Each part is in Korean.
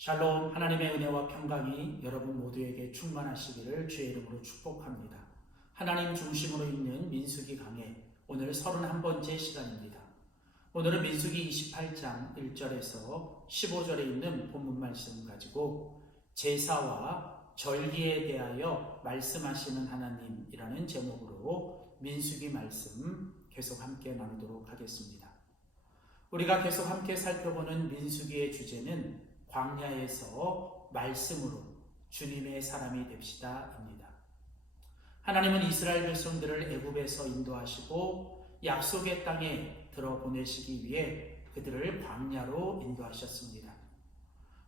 샬롬, 하나님의 은혜와 평강이 여러분 모두에게 충만하시기를 주의 이름으로 축복합니다. 하나님 중심으로 있는 민수기 강해 오늘 31번째 시간입니다. 오늘은 민수기 28장 1절에서 15절에 있는 본문 말씀 가지고 제사와 절기에 대하여 말씀하시는 하나님이라는 제목으로 민수기 말씀 계속 함께 나누도록 하겠습니다. 우리가 계속 함께 살펴보는 민수기의 주제는 광야에서 말씀으로 주님의 사람이 됩시다입니다. 하나님은 이스라엘 백성들을 애굽에서 인도하시고 약속의 땅에 들어보내시기 위해 그들을 광야로 인도하셨습니다.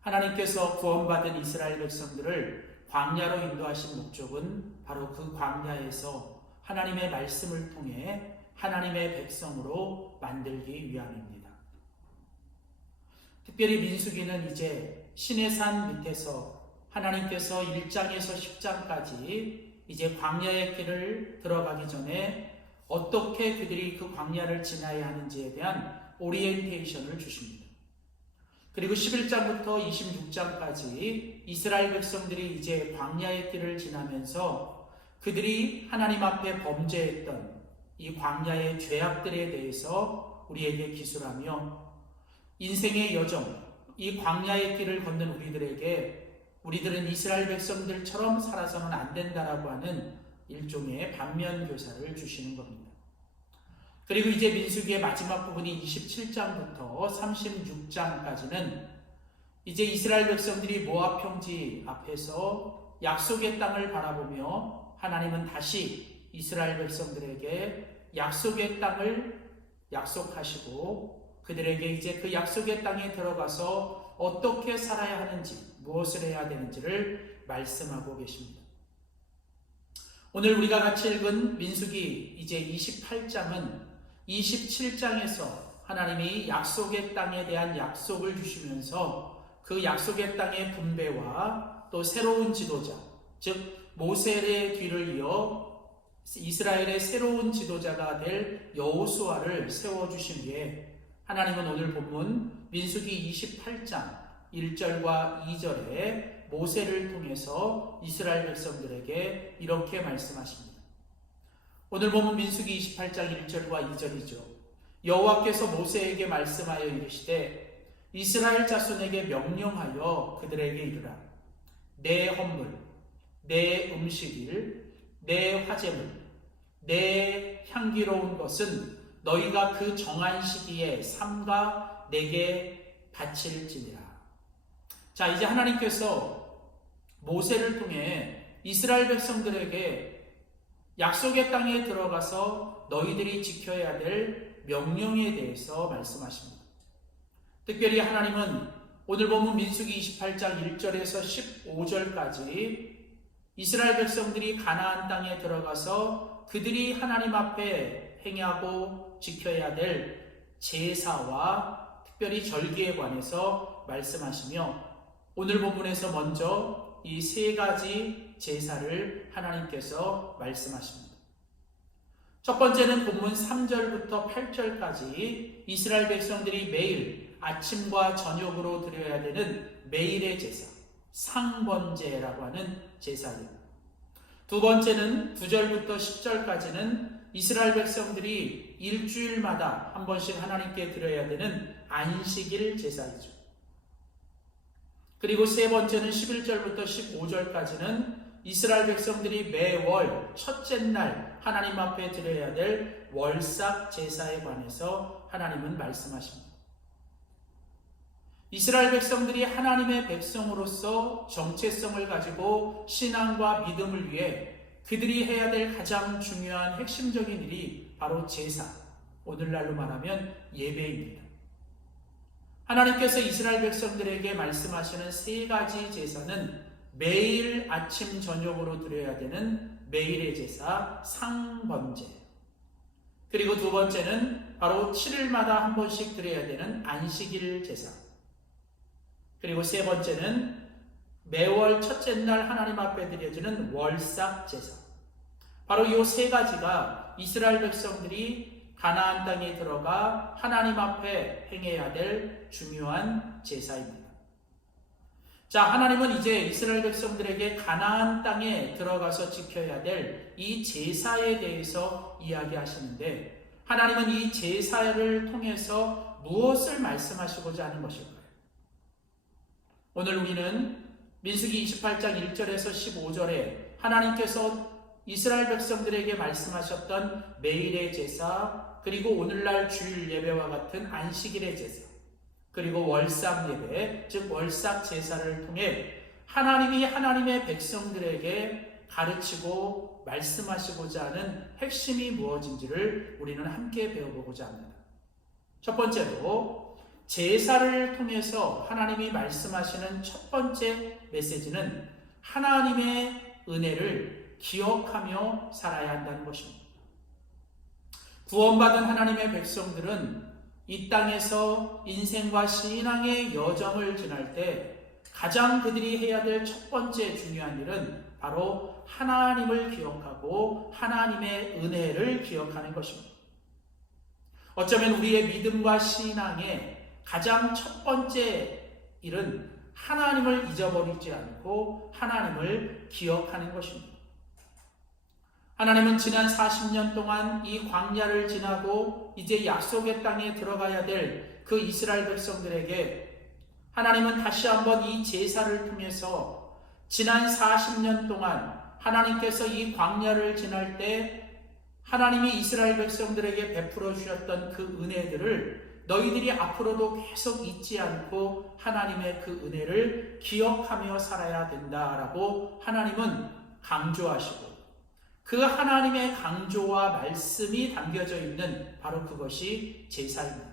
하나님께서 구원받은 이스라엘 백성들을 광야로 인도하신 목적은 바로 그 광야에서 하나님의 말씀을 통해 하나님의 백성으로 만들기 위함입니다. 특별히 민수기는 이제 시내산 밑에서 하나님께서 1장에서 10장까지 이제 광야의 길을 들어가기 전에 어떻게 그들이 그 광야를 지나야 하는지에 대한 오리엔테이션을 주십니다. 그리고 11장부터 26장까지 이스라엘 백성들이 이제 광야의 길을 지나면서 그들이 하나님 앞에 범죄했던 이 광야의 죄악들에 대해서 우리에게 기술하며 인생의 여정, 이 광야의 길을 걷는 우리들은 이스라엘 백성들처럼 살아서는 안 된다라고 하는 일종의 반면 교사를 주시는 겁니다. 그리고 이제 민수기의 마지막 부분이 27장부터 36장까지는 이제 이스라엘 백성들이 모압 평지 앞에서 약속의 땅을 바라보며 하나님은 다시 이스라엘 백성들에게 약속의 땅을 약속하시고 그들에게 이제 그 약속의 땅에 들어가서 어떻게 살아야 하는지, 무엇을 해야 되는지를 말씀하고 계십니다. 오늘 우리가 같이 읽은 민수기 이제 28장은 27장에서 하나님이 약속의 땅에 대한 약속을 주시면서 그 약속의 땅의 분배와 또 새로운 지도자, 즉 모세의 뒤를 이어 이스라엘의 새로운 지도자가 될 여호수아를 세워주신 뒤에 하나님은 오늘 본문 민수기 28장 1절과 2절에 모세를 통해서 이스라엘 백성들에게 이렇게 말씀하십니다. 오늘 본문 민수기 28장 1절과 2절이죠. 여호와께서 모세에게 말씀하여 이르시되 이스라엘 자손에게 명령하여 그들에게 이르라. 내 헌물, 내 음식일, 내 화제물, 내 향기로운 것은 너희가 그 정한 시기에 삼가 내게 바칠지니라. 자, 이제 하나님께서 모세를 통해 이스라엘 백성들에게 약속의 땅에 들어가서 너희들이 지켜야 될 명령에 대해서 말씀하십니다. 특별히 하나님은 오늘 보면 민수기 28장 1절에서 15절까지 이스라엘 백성들이 가나안 땅에 들어가서 그들이 하나님 앞에 행하고 지켜야 될 제사와 특별히 절기에 관해서 말씀하시며 오늘 본문에서 먼저 이 세 가지 제사를 하나님께서 말씀하십니다. 첫 번째는 본문 3절부터 8절까지 이스라엘 백성들이 매일 아침과 저녁으로 드려야 되는 매일의 제사, 상번제라고 하는 제사입니다. 두 번째는 9절부터 10절까지는 이스라엘 백성들이 일주일마다 한 번씩 하나님께 드려야 되는 안식일 제사이죠. 그리고 세 번째는 11절부터 15절까지는 이스라엘 백성들이 매월 첫째 날 하나님 앞에 드려야 될 월삭 제사에 관해서 하나님은 말씀하십니다. 이스라엘 백성들이 하나님의 백성으로서 정체성을 가지고 신앙과 믿음을 위해 그들이 해야 될 가장 중요한 핵심적인 일이 바로 제사, 오늘날로 말하면 예배입니다. 하나님께서 이스라엘 백성들에게 말씀하시는 세 가지 제사는 매일 아침 저녁으로 드려야 되는 매일의 제사, 상번제. 그리고 두 번째는 바로 7일마다 한 번씩 드려야 되는 안식일 제사. 그리고 세 번째는 매월 첫째 날 하나님 앞에 드려지는 월삭 제사. 바로 이 세 가지가 이스라엘 백성들이 가나안 땅에 들어가 하나님 앞에 행해야 될 중요한 제사입니다. 자, 하나님은 이제 이스라엘 백성들에게 가나안 땅에 들어가서 지켜야 될 이 제사에 대해서 이야기하시는데, 하나님은 이 제사를 통해서 무엇을 말씀하시고자 하는 것일까요? 오늘 우리는 민수기 28장 1절에서 15절에 하나님께서 이스라엘 백성들에게 말씀하셨던 매일의 제사, 그리고 오늘날 주일 예배와 같은 안식일의 제사, 그리고 월삭 예배, 즉 월삭 제사를 통해 하나님이 하나님의 백성들에게 가르치고 말씀하시고자 하는 핵심이 무엇인지를 우리는 함께 배워보고자 합니다. 첫 번째로 제사를 통해서 하나님이 말씀하시는 첫 번째 메시지는 하나님의 은혜를 기억하며 살아야 한다는 것입니다. 구원받은 하나님의 백성들은 이 땅에서 인생과 신앙의 여정을 지날 때 가장 그들이 해야 될 첫 번째 중요한 일은 바로 하나님을 기억하고 하나님의 은혜를 기억하는 것입니다. 어쩌면 우리의 믿음과 신앙의 가장 첫 번째 일은 하나님을 잊어버리지 않고 하나님을 기억하는 것입니다. 하나님은 지난 40년 동안 이 광야를 지나고 이제 약속의 땅에 들어가야 될 그 이스라엘 백성들에게 하나님은 다시 한번 이 제사를 통해서 지난 40년 동안 하나님께서 이 광야를 지날 때 하나님이 이스라엘 백성들에게 베풀어 주셨던 그 은혜들을 너희들이 앞으로도 계속 잊지 않고 하나님의 그 은혜를 기억하며 살아야 된다라고 하나님은 강조하시고, 그 하나님의 강조와 말씀이 담겨져 있는 바로 그것이 제사입니다.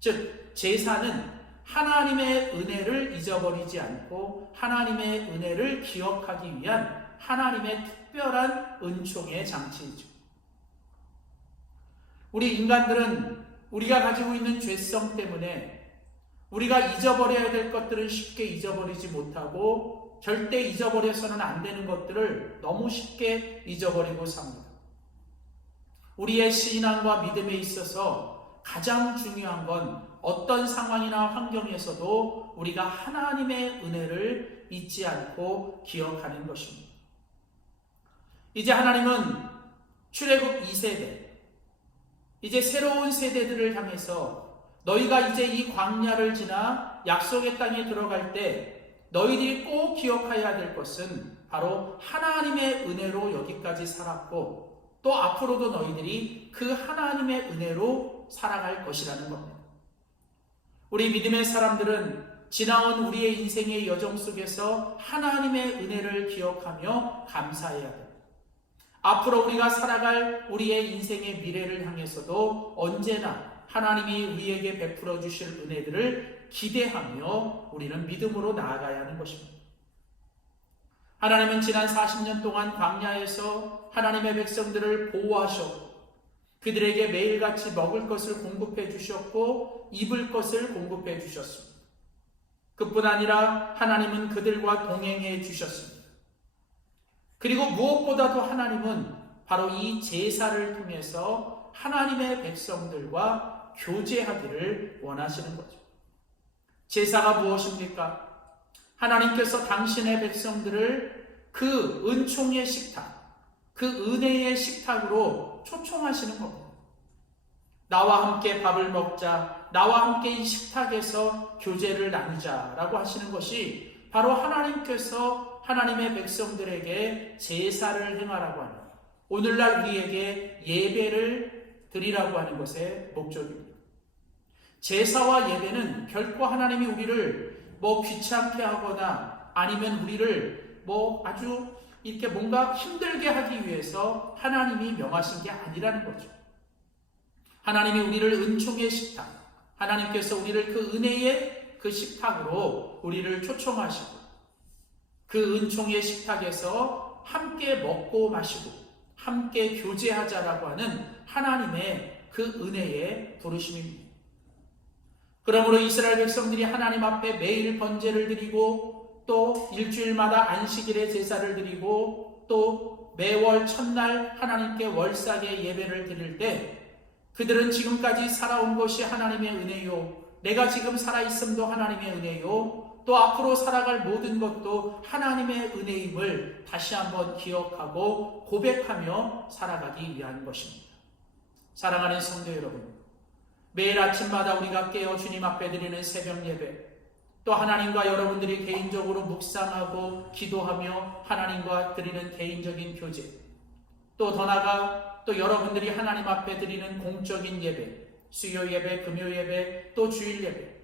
즉, 제사는 하나님의 은혜를 잊어버리지 않고 하나님의 은혜를 기억하기 위한 하나님의 특별한 은총의 장치이죠. 우리 인간들은 우리가 가지고 있는 죄성 때문에 우리가 잊어버려야 될 것들은 쉽게 잊어버리지 못하고 절대 잊어버려서는 안 되는 것들을 너무 쉽게 잊어버리고 삽니다. 우리의 신앙과 믿음에 있어서 가장 중요한 건 어떤 상황이나 환경에서도 우리가 하나님의 은혜를 잊지 않고 기억하는 것입니다. 이제 하나님은 출애굽 2세대, 이제 새로운 세대들을 향해서 너희가 이제 이 광야를 지나 약속의 땅에 들어갈 때 너희들이 꼭 기억해야 될 것은 바로 하나님의 은혜로 여기까지 살았고 또 앞으로도 너희들이 그 하나님의 은혜로 살아갈 것이라는 겁니다. 우리 믿음의 사람들은 지나온 우리의 인생의 여정 속에서 하나님의 은혜를 기억하며 감사해야 됩니다. 앞으로 우리가 살아갈 우리의 인생의 미래를 향해서도 언제나 하나님이 우리에게 베풀어 주실 은혜들을 기대하며 우리는 믿음으로 나아가야 하는 것입니다. 하나님은 지난 40년 동안 광야에서 하나님의 백성들을 보호하셨고 그들에게 매일같이 먹을 것을 공급해 주셨고 입을 것을 공급해 주셨습니다. 그뿐 아니라 하나님은 그들과 동행해 주셨습니다. 그리고 무엇보다도 하나님은 바로 이 제사를 통해서 하나님의 백성들과 교제하기를 원하시는 거죠. 제사가 무엇입니까? 하나님께서 당신의 백성들을 그 은총의 식탁, 그 은혜의 식탁으로 초청하시는 겁니다. 나와 함께 밥을 먹자, 나와 함께 이 식탁에서 교제를 나누자라고 하시는 것이 바로 하나님께서 하나님의 백성들에게 제사를 행하라고 하는, 오늘날 우리에게 예배를 드리라고 하는 것의 목적입니다. 제사와 예배는 결코 하나님이 우리를 귀찮게 하거나 아니면 우리를 아주 이렇게 뭔가 힘들게 하기 위해서 하나님이 명하신 게 아니라는 거죠. 하나님이 우리를 은총의 식탁, 하나님께서 우리를 그 은혜의 그 식탁으로 우리를 초청하시고 그 은총의 식탁에서 함께 먹고 마시고 함께 교제하자라고 하는 하나님의 그 은혜의 부르심입니다. 그러므로 이스라엘 백성들이 하나님 앞에 매일 번제를 드리고 또 일주일마다 안식일의 제사를 드리고 또 매월 첫날 하나님께 월삭의 예배를 드릴 때 그들은 지금까지 살아온 것이 하나님의 은혜요 내가 지금 살아있음도 하나님의 은혜요, 또 앞으로 살아갈 모든 것도 하나님의 은혜임을 다시 한번 기억하고 고백하며 살아가기 위한 것입니다. 사랑하는 성도 여러분, 매일 아침마다 우리가 깨어 주님 앞에 드리는 새벽 예배, 또 하나님과 여러분들이 개인적으로 묵상하고 기도하며 하나님과 드리는 개인적인 교제, 또 더 나아가 또 여러분들이 하나님 앞에 드리는 공적인 예배, 수요 예배, 금요 예배, 또 주일 예배,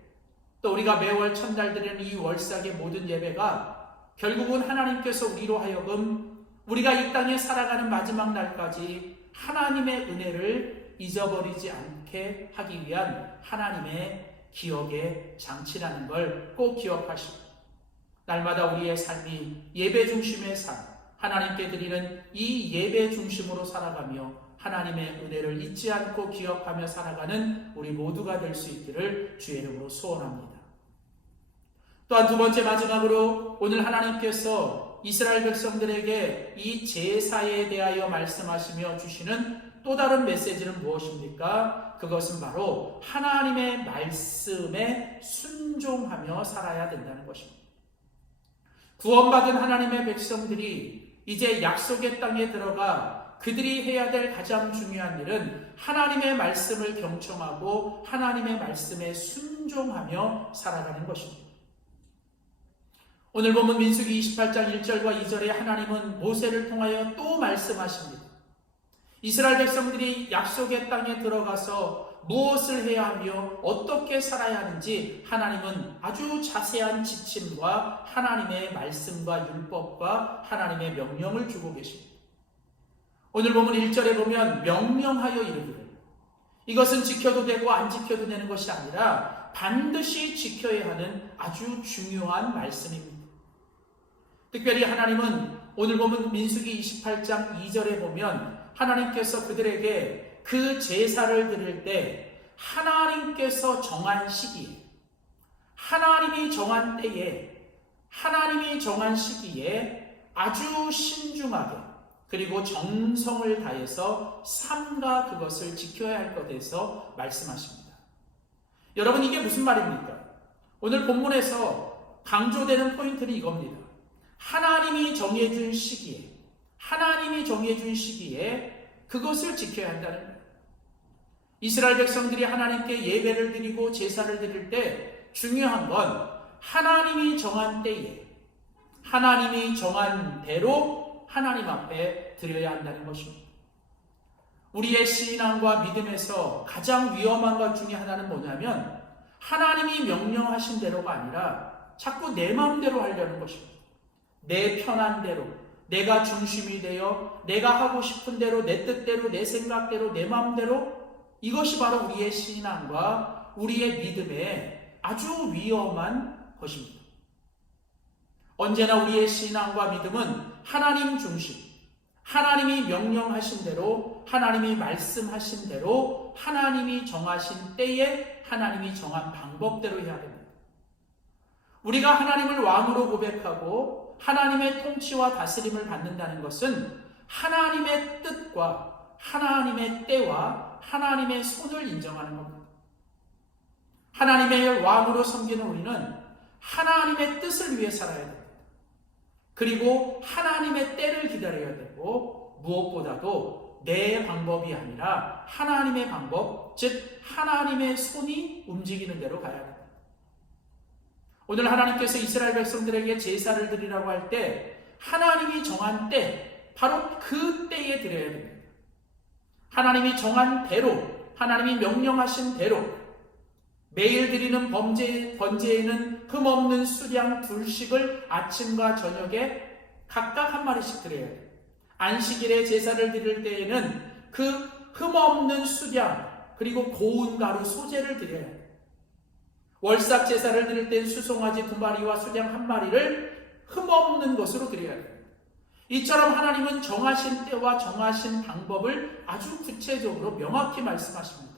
또 우리가 매월 첫날 드리는 이 월삭의 모든 예배가 결국은 하나님께서 우리로 하여금 우리가 이 땅에 살아가는 마지막 날까지 하나님의 은혜를 잊어버리지 않게 하기 위한 하나님의 기억의 장치라는 걸 꼭 기억하시고, 날마다 우리의 삶이 예배 중심의 삶, 하나님께 드리는 이 예배 중심으로 살아가며 하나님의 은혜를 잊지 않고 기억하며 살아가는 우리 모두가 될 수 있기를 주의 이름으로 소원합니다. 또한 두 번째, 마지막으로 오늘 하나님께서 이스라엘 백성들에게 이 제사에 대하여 말씀하시며 주시는 또 다른 메시지는 무엇입니까? 그것은 바로 하나님의 말씀에 순종하며 살아야 된다는 것입니다. 구원받은 하나님의 백성들이 이제 약속의 땅에 들어가 그들이 해야 될 가장 중요한 일은 하나님의 말씀을 경청하고 하나님의 말씀에 순종하며 살아가는 것입니다. 오늘 본문 민수기 28장 1절과 2절에 하나님은 모세를 통하여 또 말씀하십니다. 이스라엘 백성들이 약속의 땅에 들어가서 무엇을 해야 하며 어떻게 살아야 하는지 하나님은 아주 자세한 지침과 하나님의 말씀과 율법과 하나님의 명령을 주고 계십니다. 오늘 보면 1절에 보면 명령하여 이르기를, 이것은 지켜도 되고 안 지켜도 되는 것이 아니라 반드시 지켜야 하는 아주 중요한 말씀입니다. 특별히 하나님은 오늘 보면 민수기 28장 2절에 보면 하나님께서 그들에게 그 제사를 드릴 때 하나님께서 정한 시기에, 하나님이 정한 때에, 하나님이 정한 시기에 아주 신중하게 그리고 정성을 다해서 삼가 그것을 지켜야 할 것에서 말씀하십니다. 여러분, 이게 무슨 말입니까? 오늘 본문에서 강조되는 포인트는 이겁니다. 하나님이 정해준 시기에, 하나님이 정해준 시기에 그것을 지켜야 한다는 거예요. 이스라엘 백성들이 하나님께 예배를 드리고 제사를 드릴 때 중요한 건 하나님이 정한 때에, 하나님이 정한 대로 하나님 앞에 드려야 한다는 것입니다. 우리의 신앙과 믿음에서 가장 위험한 것 중에 하나는 뭐냐면 하나님이 명령하신 대로가 아니라 자꾸 내 마음대로 하려는 것입니다. 내 편한 대로, 내가 중심이 되어 내가 하고 싶은 대로, 내 뜻대로, 내 생각대로, 내 마음대로, 이것이 바로 우리의 신앙과 우리의 믿음의 아주 위험한 것입니다. 언제나 우리의 신앙과 믿음은 하나님 중심, 하나님이 명령하신 대로, 하나님이 말씀하신 대로, 하나님이 정하신 때에 하나님이 정한 방법대로 해야 됩니다. 우리가 하나님을 왕으로 고백하고 하나님의 통치와 다스림을 받는다는 것은 하나님의 뜻과 하나님의 때와 하나님의 손을 인정하는 겁니다. 하나님의 왕으로 섬기는 우리는 하나님의 뜻을 위해 살아야 됩니다. 그리고 하나님의 때를 기다려야 되고, 무엇보다도 내 방법이 아니라 하나님의 방법, 즉 하나님의 손이 움직이는 대로 가야 합니다. 오늘 하나님께서 이스라엘 백성들에게 제사를 드리라고 할 때 하나님이 정한 때, 바로 그 때에 드려야 됩니다. 하나님이 정한 대로, 하나님이 명령하신 대로 매일 드리는 번제에는 흠없는 수량 둘씩을 아침과 저녁에 각각 한 마리씩 드려야 돼요. 안식일에 제사를 드릴 때에는 그 흠없는 수량 그리고 고운 가루 소재를 드려야 돼요. 월삭 제사를 드릴 땐 수송아지 2마리와 수량 1마리를 흠없는 것으로 드려야 돼요. 이처럼 하나님은 정하신 때와 정하신 방법을 아주 구체적으로 명확히 말씀하십니다.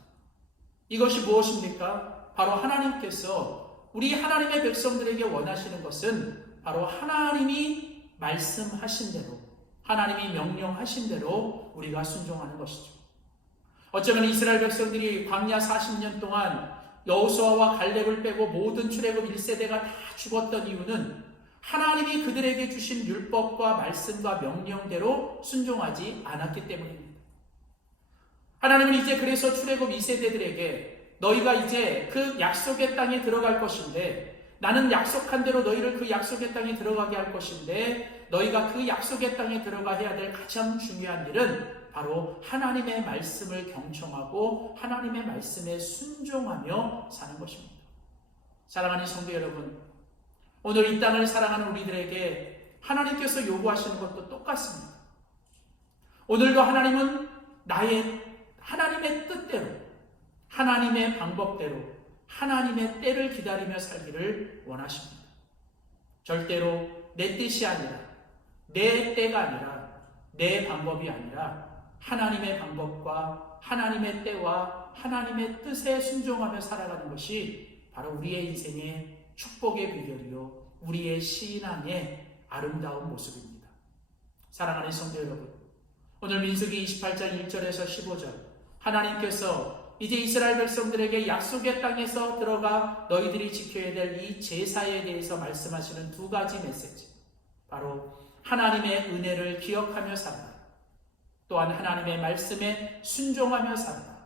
이것이 무엇입니까? 바로 하나님께서 우리 하나님의 백성들에게 원하시는 것은 바로 하나님이 말씀하신 대로, 하나님이 명령하신 대로 우리가 순종하는 것이죠. 어쩌면 이스라엘 백성들이 광야 40년 동안 여호수아와 갈렙을 빼고 모든 출애굽 1세대가 다 죽었던 이유는 하나님이 그들에게 주신 율법과 말씀과 명령대로 순종하지 않았기 때문입니다. 하나님은 이제 그래서 출애굽 2세대들에게 너희가 이제 그 약속의 땅에 들어갈 것인데, 나는 약속한 대로 너희를 그 약속의 땅에 들어가게 할 것인데, 너희가 그 약속의 땅에 들어가야 될 가장 중요한 일은 바로 하나님의 말씀을 경청하고 하나님의 말씀에 순종하며 사는 것입니다. 사랑하는 성도 여러분, 오늘 이 땅을 살아가는 우리들에게 하나님께서 요구하시는 것도 똑같습니다. 오늘도 하나님은 하나님의 뜻대로, 하나님의 방법대로, 하나님의 때를 기다리며 살기를 원하십니다. 절대로 내 뜻이 아니라, 내 때가 아니라, 내 방법이 아니라 하나님의 방법과 하나님의 때와 하나님의 뜻에 순종하며 살아가는 것이 바로 우리의 인생의 축복의 비결이요, 우리의 신앙의 아름다운 모습입니다. 사랑하는 성도 여러분, 오늘 민수기 28장 1절에서 15절, 하나님께서 이제 이스라엘 백성들에게 약속의 땅에서 들어가 너희들이 지켜야 될 이 제사에 대해서 말씀하시는 두 가지 메시지, 바로 하나님의 은혜를 기억하며 산다, 또한 하나님의 말씀에 순종하며 산다.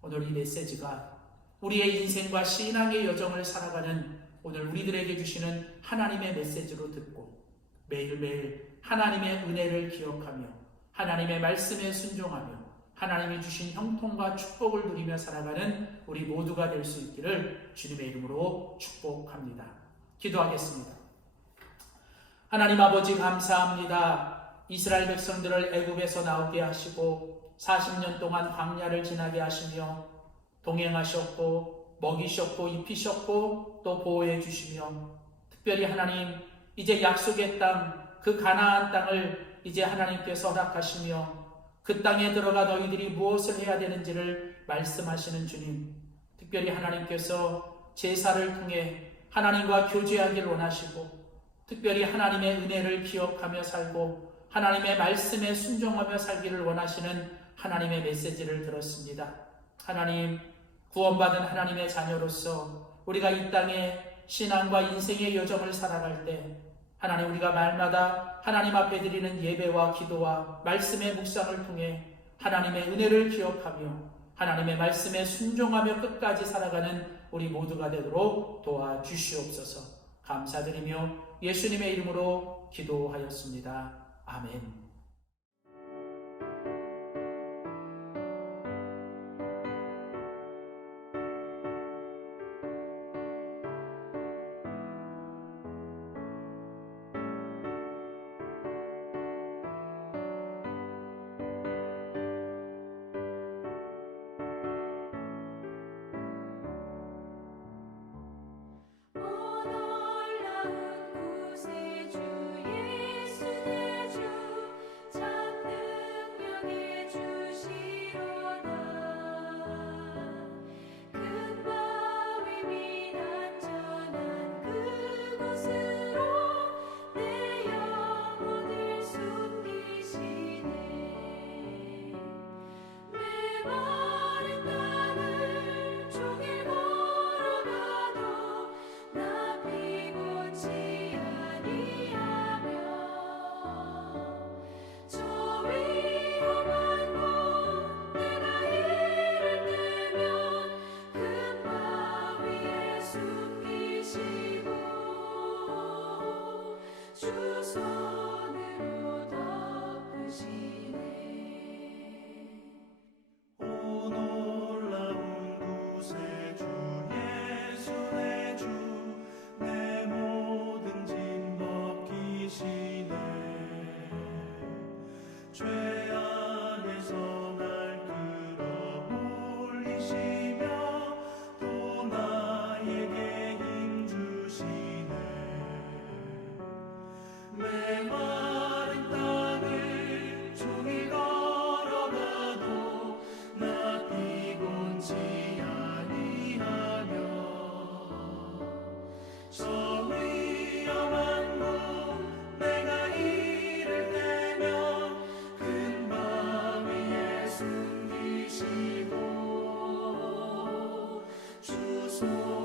오늘 이 메시지가 우리의 인생과 신앙의 여정을 살아가는 오늘 우리들에게 주시는 하나님의 메시지로 듣고 매일매일 하나님의 은혜를 기억하며 하나님의 말씀에 순종하며 하나님이 주신 형통과 축복을 누리며 살아가는 우리 모두가 될 수 있기를 주님의 이름으로 축복합니다. 기도하겠습니다. 하나님 아버지, 감사합니다. 이스라엘 백성들을 애굽에서 나오게 하시고 40년 동안 광야를 지나게 하시며 동행하셨고 먹이셨고 입히셨고 또 보호해 주시며, 특별히 하나님 이제 약속의 땅, 그 가나안 땅을 이제 하나님께서 허락하시며 그 땅에 들어가 너희들이 무엇을 해야 되는지를 말씀하시는 주님, 특별히 하나님께서 제사를 통해 하나님과 교제하길 원하시고, 특별히 하나님의 은혜를 기억하며 살고 하나님의 말씀에 순종하며 살기를 원하시는 하나님의 메시지를 들었습니다. 하나님, 구원받은 하나님의 자녀로서 우리가 이 땅에 신앙과 인생의 여정을 살아갈 때 하나님, 우리가 말마다 하나님 앞에 드리는 예배와 기도와 말씀의 묵상을 통해 하나님의 은혜를 기억하며 하나님의 말씀에 순종하며 끝까지 살아가는 우리 모두가 되도록 도와주시옵소서. 감사드리며 예수님의 이름으로 기도하였습니다. 아멘. 주옵소서.